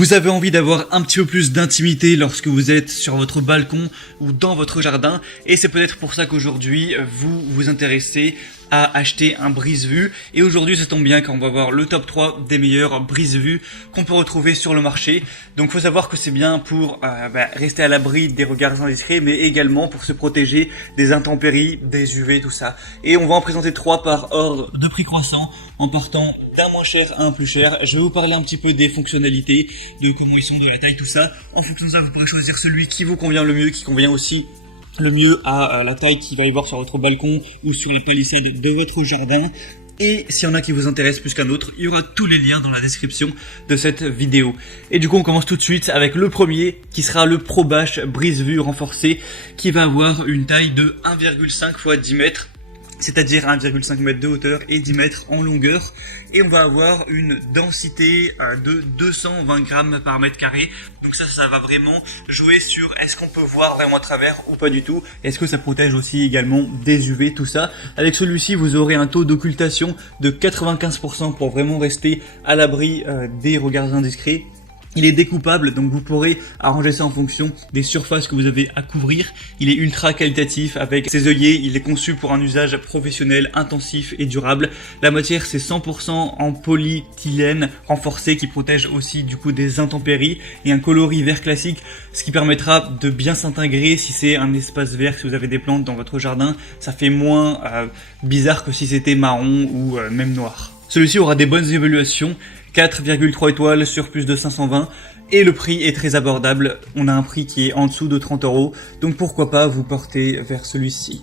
Vous avez envie d'avoir un petit peu plus d'intimité lorsque vous êtes sur votre balcon ou dans votre jardin, et c'est peut-être pour ça qu'aujourd'hui vous vous intéressez à acheter un brise-vue. Et aujourd'hui, ça tombe bien car on va voir le top 3 des meilleurs brise-vue qu'on peut retrouver sur le marché. Donc faut savoir que c'est bien pour rester à l'abri des regards indiscrets, mais également pour se protéger des intempéries, des UV, tout ça. Et on va en présenter 3 par ordre de prix croissant, en partant d'un moins cher à un plus cher. Je vais vous parler un petit peu des fonctionnalités, de comment ils sont, de la taille, tout ça. En fonction de ça, vous pourrez choisir celui qui vous convient le mieux, qui convient aussi le mieux à la taille qu'il va y avoir sur votre balcon ou sur la palissade de votre jardin. Et s'il y en a qui vous intéressent plus qu'un autre, il y aura tous les liens dans la description de cette vidéo. Et du coup, on commence tout de suite avec le premier, qui sera le ProBash brise-vue renforcé, qui va avoir une taille de 1,5 x 10 mètres. C'est-à-dire 1,5 mètre de hauteur et 10 mètres en longueur. Et on va avoir une densité de 220 grammes par mètre carré. Donc ça va vraiment jouer sur est-ce qu'on peut voir vraiment à travers ou pas du tout. Est-ce que ça protège aussi également des UV, tout ça. Avec celui-ci, vous aurez un taux d'occultation de 95% pour vraiment rester à l'abri des regards indiscrets. Il est découpable, donc vous pourrez arranger ça en fonction des surfaces que vous avez à couvrir. Il est ultra qualitatif avec ses œillets, il est conçu pour un usage professionnel, intensif et durable. La matière c'est 100% en polyéthylène renforcé qui protège aussi du coup des intempéries et un coloris vert classique, ce qui permettra de bien s'intégrer si c'est un espace vert, si vous avez des plantes dans votre jardin. Ça fait moins bizarre que si c'était marron ou même noir. Celui-ci aura des bonnes évaluations, 4,3 étoiles sur plus de 520 et le prix est très abordable. On a un prix qui est en dessous de 30 €, donc pourquoi pas vous porter vers celui-ci.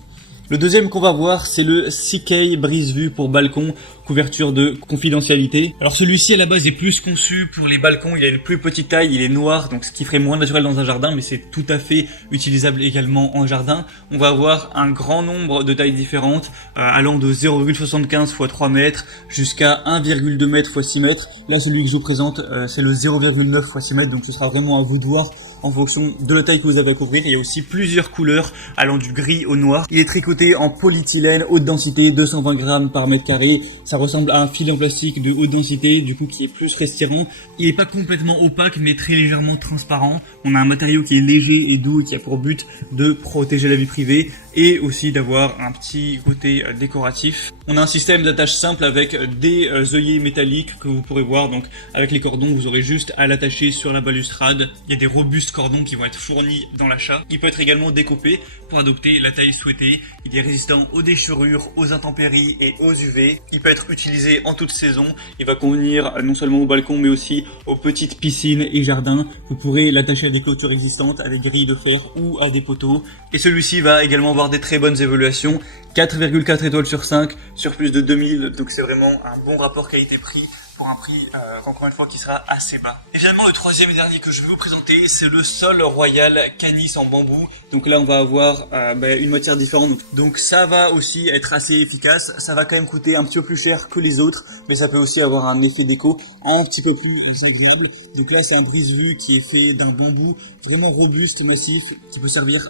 Le deuxième qu'on va voir, c'est le CK brise-vue pour balcon, couverture de confidentialité. Alors celui-ci à la base est plus conçu pour les balcons, il a une plus petite taille, il est noir, donc ce qui ferait moins naturel dans un jardin, mais c'est tout à fait utilisable également en jardin. On va avoir un grand nombre de tailles différentes, allant de 0,75 x 3 mètres jusqu'à 1,2 mètres x 6 mètres. Là celui que je vous présente, c'est le 0,9 x 6 mètres, donc ce sera vraiment à vous de voir en fonction de la taille que vous avez à couvrir. Il y a aussi plusieurs couleurs allant du gris au noir. Il est tricoté en polyéthylène haute densité, 220 grammes par mètre carré. Ça ressemble à un fil en plastique de haute densité, du coup qui est plus respirant. Il n'est pas complètement opaque, mais très légèrement transparent. On a un matériau qui est léger et doux, qui a pour but de protéger la vie privée et aussi d'avoir un petit côté décoratif. On a un système d'attache simple avec des œillets métalliques que vous pourrez voir. Donc avec les cordons, vous aurez juste à l'attacher sur la balustrade. Il y a des robustes cordons qui vont être fournis dans l'achat. Il peut être également découpé pour adopter la taille souhaitée. Il est résistant aux déchirures, aux intempéries et aux UV. Il peut être utilisé en toute saison. Il va convenir non seulement au balcon mais aussi aux petites piscines et jardins. Vous pourrez l'attacher à des clôtures existantes, à des grilles de fer ou à des poteaux. Et celui-ci va également avoir des très bonnes évaluations. 4,4 étoiles sur 5 sur plus de 2000. Donc c'est vraiment un bon rapport qualité-prix pour un prix, encore une fois, qui sera assez bas. Évidemment, le troisième et dernier que je vais vous présenter, c'est le Sol Royal Canis en bambou. Donc là, on va avoir une matière différente. Donc ça va aussi être assez efficace. Ça va quand même coûter un petit peu plus cher que les autres, mais ça peut aussi avoir un effet déco un petit peu plus agréable. Donc là, c'est un brise-vue qui est fait d'un bambou vraiment robuste, massif, qui peut servir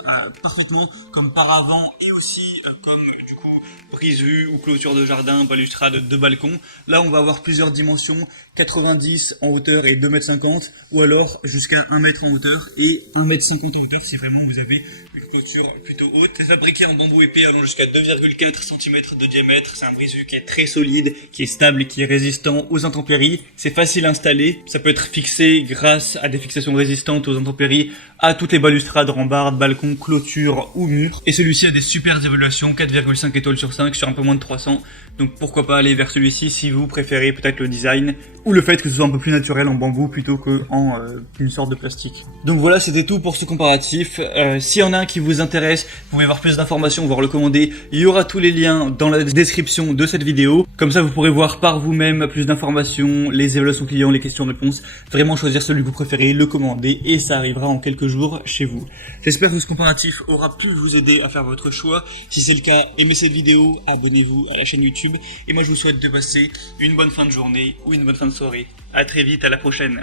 parfaitement comme paravent et aussi comme du coup brise-vue ou clôture de jardin, balustrade de balcon. Là, on va avoir plusieurs dimensions, 90 en hauteur et 2,50 m, ou alors jusqu'à 1 m en hauteur et 1,50 m en hauteur si vraiment vous avez une clôture plutôt haute. C'est fabriqué en bambou épais allant jusqu'à 2,4 cm de diamètre. C'est un brise-vue qui est très solide, qui est stable et qui est résistant aux intempéries. C'est facile à installer. Ça peut être fixé grâce à des fixations résistantes aux intempéries à toutes les balustrades, rambardes, balcons, clôtures ou murs. Et celui-ci a des super évaluations, 4,5 étoiles sur 5 sur un peu moins de 300. Donc pourquoi pas aller vers celui-ci si vous préférez peut-être le design ou le fait que ce soit un peu plus naturel en bambou plutôt que en une sorte de plastique. Donc voilà, c'était tout pour ce comparatif. S'il y en a un qui vous intéresse, vous pouvez avoir plus d'informations, voire le commander. Il y aura tous les liens dans la description de cette vidéo. Comme ça, vous pourrez voir par vous-même plus d'informations, les évaluations clients, les questions-réponses. Vraiment choisir celui que vous préférez, le commander et ça arrivera en quelques jours chez vous. J'espère que ce comparatif aura pu vous aider à faire votre choix. Si c'est le cas, aimez cette vidéo, abonnez-vous à la chaîne YouTube. Et moi, je vous souhaite de passer une bonne fin de journée ou une bonne fin de soirée. À très vite, à la prochaine.